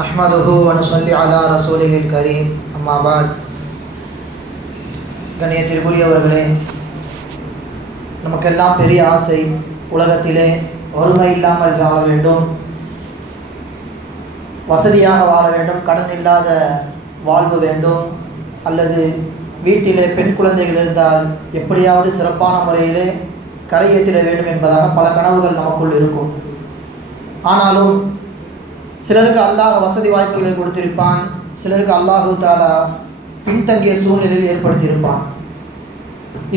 நஹ்மதுஹு வனுசல்லி அலா ரசூலிஹில் கரீம் அம்மாபாத் கணிய திருபுலி அவர்களே நமக்கெல்லாம் பெரிய ஆசை உலகத்திலே வறுமை இல்லாமல் வாழ வேண்டும். வசதியாக வாழ வேண்டும் கடன் இல்லாத வாழ்வு வேண்டும். அல்லது வீட்டிலே பெண் குழந்தைகள் இருந்தால் எப்படியாவது சிறப்பான முறையிலே கரையேற்றிட வேண்டும் என்பதாக பல கனவுகள் நமக்குள் இருக்கும். ஆனாலும் சிலருக்கு அல்லாஹ் வசதி வாய்ப்புகளை கொடுத்திருப்பான் சிலருக்கு அல்லாஹு தாலா பின்தங்கிய சூழ்நிலையில் ஏற்படுத்தியிருப்பான்.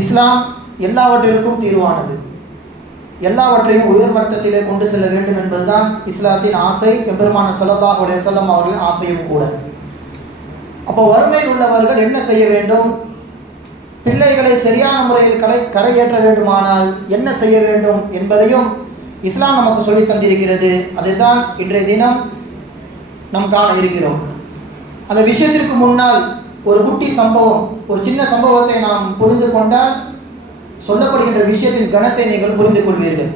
இஸ்லாம் எல்லாவற்றிற்கும் தீர்வானது. எல்லாவற்றையும் உயர்மட்டத்திலே கொண்டு செல்ல வேண்டும் என்பதுதான் இஸ்லாத்தின் ஆசை. எம்பெருமான சல்லல்லாஹ் உடைய செல்லம் அவர்களின் ஆசையும் கூட. அப்போ வறுமையில் உள்ளவர்கள் என்ன செய்ய வேண்டும்? பிள்ளைகளை சரியான முறையில் கலை கரையேற்ற வேண்டுமானால் என்ன செய்ய வேண்டும் என்பதையும் இஸ்லாம் நமக்கு சொல்லி தந்திருக்கிறது. அதுதான் இன்றைய தினம் நாம் காண இருக்கிறோம். அந்த விஷயத்திற்கு முன்னால் ஒரு குட்டி சம்பவம் ஒரு சின்ன சம்பவத்தை நாம் புரிந்து கொண்டால் சொல்லப்படுகின்ற விஷயத்தின் கணத்தை நீங்கள் புரிந்து கொள்வீர்கள்.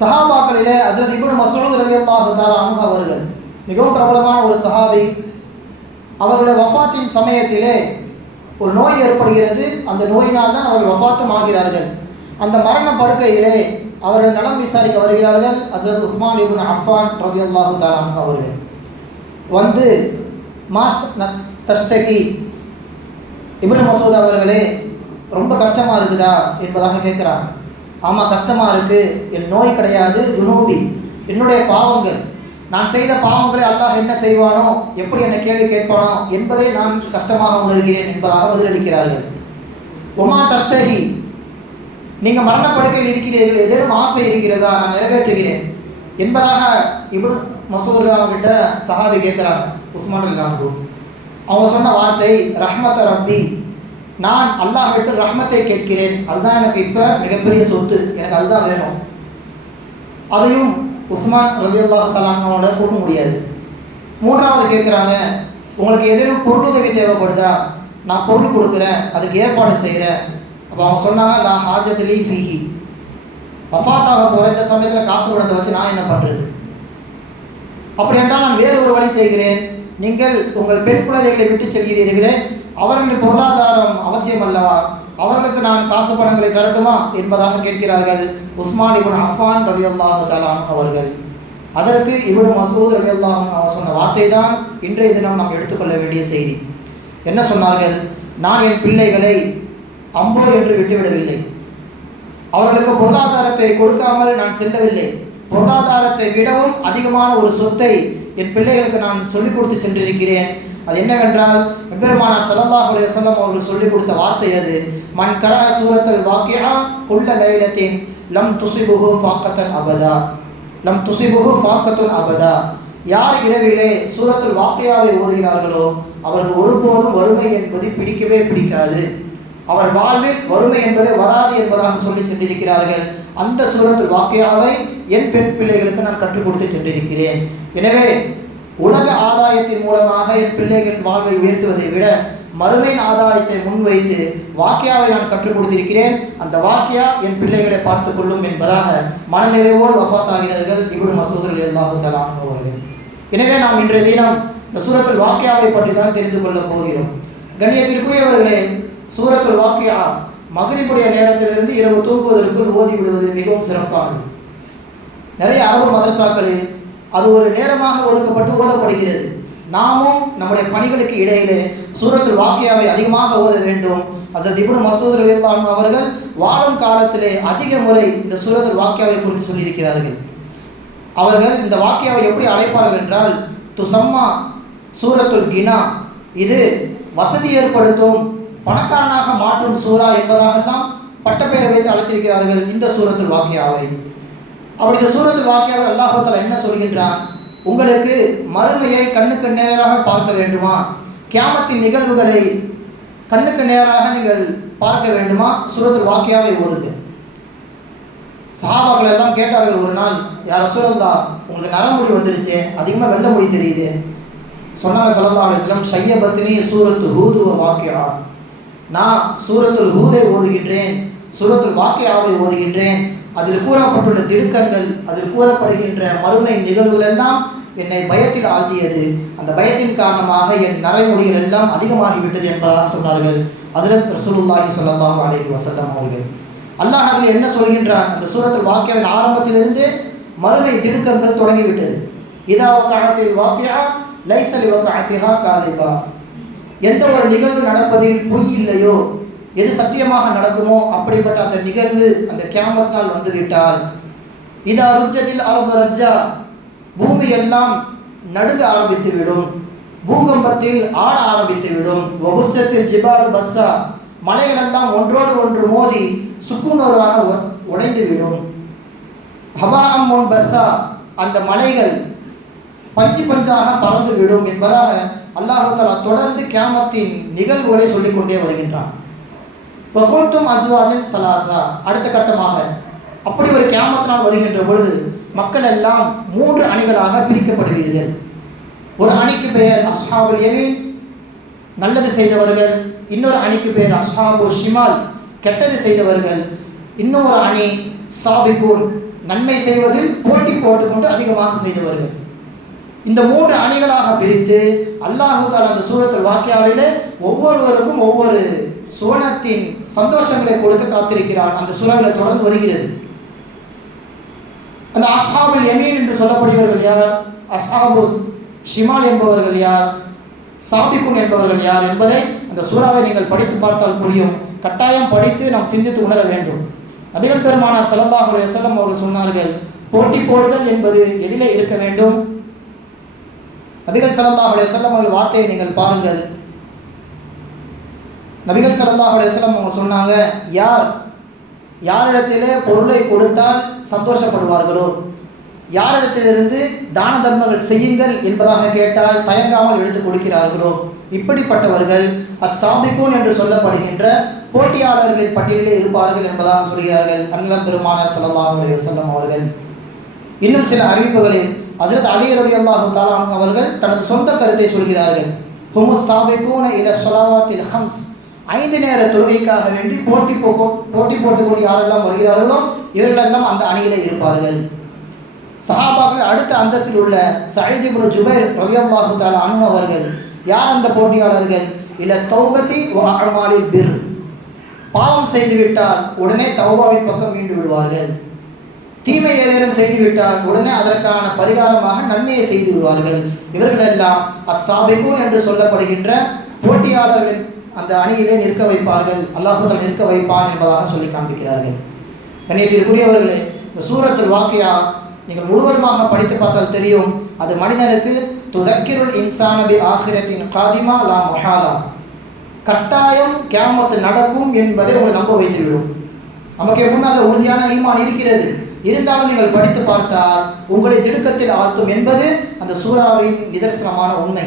சஹாபாக்களிலே அசரத் இபுன் மசூத் ரலியல்லாஹு தஆலா அமுக அவர்கள் மிகவும் பிரபலமான ஒரு சஹாபி அவர்களுடைய வஃபாத்தின் சமயத்திலே ஒரு நோய் ஏற்படுகிறது. அந்த நோயினால் தான் அவர்கள் வஃபாத்தும் ஆகிறார்கள். அந்த மரண படுக்கையிலே அவர்கள் நலம் விசாரிக்க வருகிறார்கள். ஹசரத் உஸ்மான் இபுன் அஃபான் ரவி அல்லாஹு தாலான் அவர்கள். வந்து மாஸ்ட் தஷ்டகி இபுன் மசூத் அவர்களே ரொம்ப கஷ்டமாக இருக்குதா என்பதாக கேட்குறாங்க ஆமாம் கஷ்டமாக இருக்குது என் நோய் கிடையாது துனூபி. என்னுடைய பாவங்கள். நான் செய்த பாவங்களை அல்லாஹ் என்ன செய்வானோ எப்படி என்னை கேள்வி கேட்பானோ என்பதை நான் கஷ்டமாக உணர்கிறேன் என்பதாக பதிலளிக்கிறார்கள். ஒமா தஷ்டகி நீங்கள் மரணப்படுக்கையில் இருக்கிறீர்கள் ஏதேனும் ஆசை இருக்கிறதா? நான் நிறைவேற்றுகிறேன். என்பதாக இவ்வளவு மசூர்கிட்ட சஹாபி கேட்குறாங்க உஸ்மான் இல்லாமு அவங்க சொன்ன வார்த்தை ரஹ்மத் ரப்பி நான் அல்லாஹ் விட்டு ரஹ்மத்தை கேட்கிறேன். அதுதான் எனக்கு இப்போ மிகப்பெரிய சொத்து. எனக்கு அதுதான் வேணும். அதையும் உஸ்மான் ரவி அல்லாஹ் தலானோட கொடுக்க முடியாது. மூன்றாவது கேட்குறாங்க உங்களுக்கு எதிரும் பொருளுதவி தேவைப்படுதா? நான் பொருள் கொடுக்குறேன் அதுக்கு ஏற்பாடு செய்கிறேன் அப்போ அவங்க சொன்னாங்க லா ஹாஜத்லி ஃபீஹி. வஃபாத்தாக போகிற இந்த சமயத்தில் காசு குழந்தை வச்சு நான் என்ன பண்ணுறது அப்படி என்றால் நான் வேறு ஒரு வழி செய்கிறேன். நீங்கள் உங்கள் பெண் குழந்தைகளை விட்டு செல்கிறீர்களே அவர்களின் பொருளாதாரம் அவசியம் அல்லவா? அவர்களுக்கு நான் காசு பணங்களை தரட்டுமா என்பதாக கேட்கிறார்கள் உஸ்மான் இபுன் அஃபான் ரலி அல்லாஹு தலான் அவர்கள். அதற்கு இவனு மசூத் ரலி அல்லாஹ் அவர் சொன்ன வார்த்தை தான் இன்றைய தினம் நாம் எடுத்துக்கொள்ள வேண்டிய செய்தி. என்ன சொன்னார்கள்? நான் என் பிள்ளைகளை அம்போ என்று விட்டுவிடவில்லை. அவர்களுக்கு பொருளாதாரத்தை கொடுக்காமல் நான் செல்லவில்லை. பொருளாதாரத்தை விடவும் அதிகமான ஒரு சொத்தை என் பிள்ளைகளுக்கு நான் சொல்லிக் கொடுத்து சென்றிருக்கிறேன். அது என்னவென்றால் பெருமானார் சல்லல்லாஹ் அலுவலம் அவர்கள் சொல்லிக் கொடுத்த வார்த்தை அது. மண் கர சூரத்தல் வாக்கியா குள்ள லைலத்தின் லம் துசிபுகு ஃபாக்கத்தன் அபதா. லம் துசிபுகு ஃபாக்கத்துன் அபதா. யார் இரவிலே சூரத்துல் வாக்கியாவை ஓதுகிறார்களோ அவர்கள் ஒருபோதும் வறுமை என்பது பிடிக்கவே பிடிக்காது. அவர் வாழ்வில் வறுமை என்பது வராது என்பதாக சொல்லி சென்றிருக்கிறார்கள். அந்த சூரத்தில் வாக்கியாவை என் பெண் பிள்ளைகளுக்கு நான் கற்றுக் கொடுத்து சென்றிருக்கிறேன். எனவே உலக ஆதாயத்தின் மூலமாக என் பிள்ளைகள் வாழ்வை உயர்த்துவதை விட மறுமையின் ஆதாயத்தை முன்வைத்து வாக்கியாவை நான் கற்றுக் கொடுத்திருக்கிறேன். அந்த வாக்கியா என் பிள்ளைகளை பார்த்து கொள்ளும் என்பதாக மனநிறைவோடு வஃபாத்தாகிறார்கள் இவ்வளவு மசூதர்கள் எல்லாஹு அவர்கள். எனவே நாம் இன்றைய தினம் இந்த சூரத்தில் வாக்கியாவை பற்றி தான் தெரிந்து கொள்ளப் போகிறோம். கண்ணியத்திற்குரியவர்களே சூரத்துல் வாக்கியா மகரிபுடைய நேரத்திலிருந்து இரவு தூங்குவதற்குள் ஓதி விடுவது மிகவும் சிறப்பானது. நிறைய அரபு மதரசாக்களில் அது ஒரு நேரமாக ஒதுக்கப்பட்டு ஓதப்படுகிறது. நாமும் நம்முடைய பணிகளுக்கு இடையிலே சூரத்தில் வாக்கியாவை அதிகமாக ஓத வேண்டும். அதில் இபுன் மசூத் அலியல்லான் அவர்கள் வாழும் காலத்திலே அதிக முறை இந்த சூரத்தில் வாக்கியாவை குறித்து சொல்லியிருக்கிறார்கள். அவர்கள் இந்த வாக்கியாவை எப்படி அழைப்பார்கள் என்றால் துசம்மா சூரத்துல் கினா இது வசதி ஏற்படுத்தும் பணக்காரனாக மாற்றும் சூரா என்பதாகலாம் பட்டப்பெயரை வைத்து அழைத்திருக்கிறார்கள் இந்த சூரத்தில் வாக்கியாவை. அப்படி இந்த சூரத்தில் வாக்கியாவை அல்லாஹால என்ன சொல்கின்றான்? உங்களுக்கு மறுமையை கண்ணுக்கு நேராக பார்க்க வேண்டுமா? கியாமத்தின் நிகழ்வுகளை கண்ணுக்கு நேராக நீங்கள் பார்க்க வேண்டுமா? சூரத்தில் வாக்கியாவை ஓதுங்க. சாபாக்கள் எல்லாம் கேட்டார்கள் ஒரு நாள் யார் சூரந்தா உங்களுக்கு நரமுடி வந்துருச்சு அதிகமாக வெள்ள முடி தெரியுது. சொன்னாங்க சல்லா அலிஸ்லாம் ஷையபத்தினி சூரத்து ஹூதுவ வாக்கியா நான் சூரத்தில் ஹூதை ஓதுகின்றேன் சூரத்தில் வாக்கியாவை ஓதுகின்றேன் அதில் கூறப்பட்டுள்ள திடுக்கங்கள் அதில் கூறப்படுகின்ற மறுமை நிகழ்வுகள் எல்லாம் என்னை பயத்தில் ஆழ்த்தியது. அந்த பயத்தின் காரணமாக என் நரைமுடிகள் எல்லாம் அதிகமாகிவிட்டது என்பதாக சொன்னார்கள். ஹசரத் ரசூலுல்லாஹி ஸல்லல்லாஹு அலைஹி வசல்லம் அவர்கள். அல்லாஹ் அதில் என்ன சொல்கின்றான்? அந்த சூரத்தில் வாக்கியாவின் ஆரம்பத்திலிருந்து மறுமை திடுக்கங்கள் தொடங்கிவிட்டது. இதா வக்காத்தில் வாக்கியா லைசலி வக்காத்திஹா காதிபா எந்த ஒரு நிகழ்வு நடப்பதில் பொய் இல்லையோ எது சத்தியமாக நடக்குமோ அப்படிப்பட்ட அந்த நிகழ்வு அந்த கியாமத் நாள் வந்துவிட்டால் இதா ருஜத்தில் அருள் ரஜா பூமி எல்லாம் நடுங்க ஆரம்பித்து விடும் பூகம்பத்தில் ஆட ஆரம்பித்து விடும் வபுசத்தில் ஜிபாலு பஸ்ஸா மலைகள் எல்லாம் ஒன்றோடு ஒன்று மோதி சுக்குநூறாக உடைந்து விடும் ஹபாரம் முன் பஸ்ஸா அந்த மலைகள் பஞ்சு பஞ்சாக பறந்து விடும் என்பதாக அல்லாஹு தொடர்ந்து கேமத்தின் நிகழ்வுகளை சொல்லிக் கொண்டே வருகின்றான். வகுல்தும் அஸ்வாஜன் சலாசா. அடுத்த கட்டமாக அப்படி ஒரு கேமத்தினால் வருகின்ற பொழுது மக்கள் எல்லாம் மூன்று அணிகளாக பிரிக்கப்படுவீர்கள். ஒரு அணிக்கு பெயர் அஸ்ஹாபுல் எமீன் நல்லது செய்தவர்கள். இன்னொரு அணிக்கு பெயர் அஸ்ஹாபு ஷிமால் கெட்டது செய்தவர்கள். இன்னொரு அணி சாபிகூன் நன்மை செய்வதில் போட்டி போட்டுக்கொண்டு அதிகமாக செய்தவர்கள். இந்த மூன்று அணிகளாக பிரித்து அல்லாஹூதால் அந்த சூரத்தில் வாக்கியாவிலே ஒவ்வொருவருக்கும் ஒவ்வொரு சுவனத்தின் சந்தோஷங்களை கொடுக்க காத்திருக்கிறான். அந்த சூறாவில் தொடர்ந்து வருகிறது. அந்த அஸ்ஹாபுல் எமீன் என்று சொல்லப்படுகிறவர்கள் யார்? அஸ்ஹாபு ஷிமால் என்பவர்கள் யார்? சாபிகுன் என்பவர்கள் யார் என்பதை அந்த சூறாவை நீங்கள் படித்து பார்த்தால் புரியும். கட்டாயம் படித்து நாம் சிந்தித்து உணர வேண்டும். நபிகள் பெருமானார் ஸல்லல்லாஹு செல்லம் அவர்கள் சொன்னார்கள் போட்டி போடுதல் என்பது எதிலே இருக்க வேண்டும். நபிகள் ஸல்லல்லாஹு அலைஹி அவர்கள் வார்த்தையை நீங்கள் பாருங்கள். நபிகள் ஸல்லல்லாஹு அலைஹி அவங்க சொன்னாங்க யார் யாரிடத்திலே பொருளை கொடுத்தால் சந்தோஷப்படுவார்களோ? யாரிடத்திலிருந்து தான தர்மங்கள் செய்யுங்கள் என்பதாக கேட்டால் தயங்காமல் எடுத்து கொடுக்கிறார்களோ? இப்படிப்பட்டவர்கள் அஸ்ஸாபிகூன் என்று சொல்லப்படுகின்ற போட்டியாளர்களின் பட்டியலிலே இருப்பார்கள் என்பதாக சொல்கிறார்கள் அன்லம் பெருமானார் ஸல்லல்லாஹு அலைஹி அவர்கள். இன்னும் சில அறிவிப்புகளில் ஹசரத் அலி ரவி அல்லாஹு தாலான் அவர்கள் தனது சொந்த கருத்தை சொல்கிறார்கள். ஹுமுஸ் சாபிகூன இல சொலாவாத்தில் ஹம்ஸ். ஐந்து நேர தொழுகைக்காக வேண்டி போட்டி போக்கோ போட்டி போட்டுக்கொண்டு யாரெல்லாம் வருகிறார்களோ இவர்களெல்லாம் அந்த அணியில் இருப்பார்கள். சஹாபாக்கள் அடுத்த அந்தஸ்தில் உள்ள சயீத் இப்னு ஜுபைர் ரலியல்லாஹு தஆலா அன்ஹு அவர்கள் யார் அந்த போட்டியாளர்கள்? இல்லை தௌபதி வ அமாலில் பிர். பாவம் செய்துவிட்டால் உடனே தௌபாவின் பக்கம் மீண்டு விடுவார்கள். தீமை ஏதேனும் செய்துவிட்டால் உடனே அதற்கான பரிகாரமாக நன்மையை செய்து விடுவார்கள். இவர்களெல்லாம் அஸ்ஸாபிகூன் என்று சொல்லப்படுகின்ற போட்டியாளர்களின் அந்த அணியிலே நிற்க வைப்பார்கள். அல்லாஹுதல் நிற்க வைப்பான் என்பதாக சொல்லி காண்பிக்கிறார்கள். கண்ணியத்திற்குரியவர்களே இந்த சூரத்தில் வாக்கியா நீங்கள் முழுவதுமாக படித்து பார்த்தால் தெரியும் அது மனிதனுக்கு துதக்கிருள் இன்சானபி ஆகிரத்தின் காதிமா லா மொஹாலா. கட்டாயம் கேமத்து நடக்கும் என்பதை உங்களை நம்ப வைத்துவிடும். நமக்கு எப்பவுமே அது உறுதியான ஈமான் இருக்கிறது. இருந்தாலும் நீங்கள் படித்து பார்த்தால் உங்களை திடுக்கத்தில் ஆழ்த்தும் என்பது அந்த சூறாவின் நிதர்சனமான உண்மை.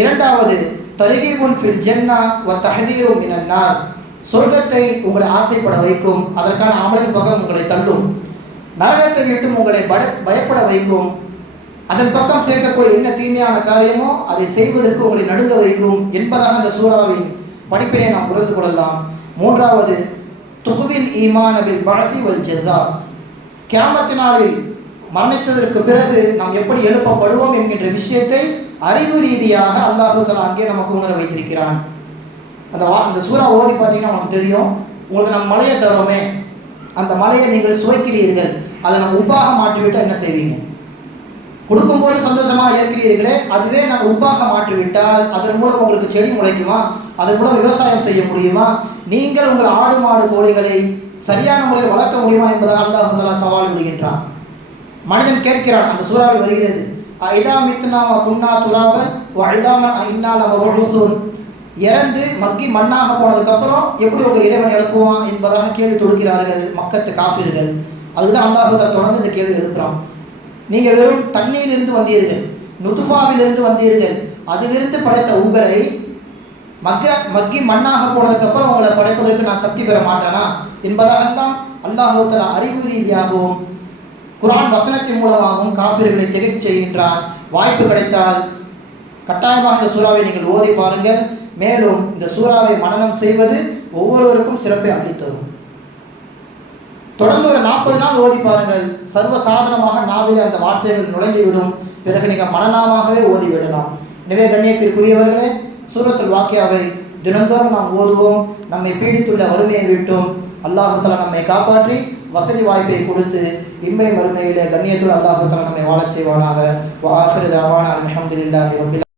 இரண்டாவது தருகீபுன் ஃபில் ஜென்னா வ தஹதீரும் மினன்னார் சொர்க்கத்தை உங்களை ஆசைப்பட வைக்கும் அதற்கான அமலின் பக்கம் உங்களை தள்ளும். நரகத்தை விட்டும் உங்களை பட பயப்பட வைக்கும். அதன் பக்கம் சேர்க்கக்கூடிய என்ன தீமையான காரியமோ அதை செய்வதற்கு உங்களை நடுங்க வைக்கும் என்பதாக அந்த சூறாவின் படிப்பினை நாம் புரிந்து கொள்ளலாம். மூன்றாவது துகுவில் ஈமானவில் பழசி வல் ஜெசா. கேமத்தினாலில் மரணித்ததற்கு பிறகு நாம் எப்படி எழுப்பப்படுவோம் என்கின்ற விஷயத்தை அறிவு ரீதியாக அல்லாஹுதலா அங்கே நமக்கு உணர வைத்திருக்கிறான். அந்த வா அந்த சூறா ஓதி பார்த்தீங்கன்னா நமக்கு தெரியும். உங்களுக்கு நம்ம மலையை தரோமே அந்த மலையை நீங்கள் சுவைக்கிறீர்கள். அதை நம்ம உப்பாக மாற்றிவிட்டால் என்ன செய்வீங்க? கொடுக்கும்போது சந்தோஷமாக ஏற்கிறீர்களே அதுவே நான் உப்பாக மாற்றிவிட்டால் அதன் மூலம் உங்களுக்கு செடி முளைக்குமா? அதன் மூலம் விவசாயம் செய்ய முடியுமா? நீங்கள் உங்கள் ஆடு மாடு கோழிகளை சரியான முறையில் வளர்க்க முடியுமா என்பதாக அல்லாஹ் தஆலா சவால் விடுகின்றான். மனிதன் கேட்கிறான் அந்த சூறாவில் வருகிறது ஐதா மித்னா குன்னா துலாபன் வ ஐதாமன் இன்னா நம்ம இறந்து மக்கி மண்ணாக போனதுக்கப்புறம் எப்படி உங்கள் இறைவன் எழுப்புவான் என்பதாக கேள்வி தொடுக்கிறார்கள் மக்கத்து காஃபிர்கள். அதுதான் அல்லாஹுதா தொடர்ந்து இந்த கேள்வி எழுப்புறான். நீங்கள் வெறும் தண்ணியிலிருந்து வந்தீர்கள் நுதுஃபாவிலிருந்து வந்தீர்கள் அதிலிருந்து படைத்த உங்களை மக்க மக்கி மண்ணாக போனதுக்கப்புறம் உங்களை படைப்பதற்கு நான் சக்தி பெற மாட்டேனா? என்பதாகத்தான் அல்லாஹு அறிவு ரீதியாகவும் குரான் வசனத்தின் மூலமாகவும் காஃபிர்களை திகைச் செய்கின்றான். வாய்ப்பு கிடைத்தால் கட்டாயமாக இந்த சூறாவை நீங்கள் ஓதி பாருங்கள். மேலும் இந்த சூறாவை மனனம் செய்வது ஒவ்வொருவருக்கும் சிறப்பை அளித்தரும். தொடர்ந்து ஒரு நாற்பது நாள் ஓதி பாருங்கள். சர்வ சாதனமாக நாவிலே அந்த வார்த்தைகள் நுழைந்துவிடும். பிறகு நீங்கள் மனநாமாகவே ஓதிவிடலாம் எனவே கண்ணியத்திற்குரியவர்களே சூரத்துல் வாக்கியாவை தினந்தோறும் நாம் ஓதுவோம். நம்மை பீடித்துள்ள வறுமையை விட்டும். அல்லாஹுத்தலா நம்மை காப்பாற்றி வசதி வாய்ப்பை கொடுத்து இம்மை மறுமையிலே கண்ணியத்துடன் அல்லாஹுத்தலா நம்மை வாழச் செய்வானாக. வாஹிரு தாவான அலமதுல்லாஹி ரப்பில்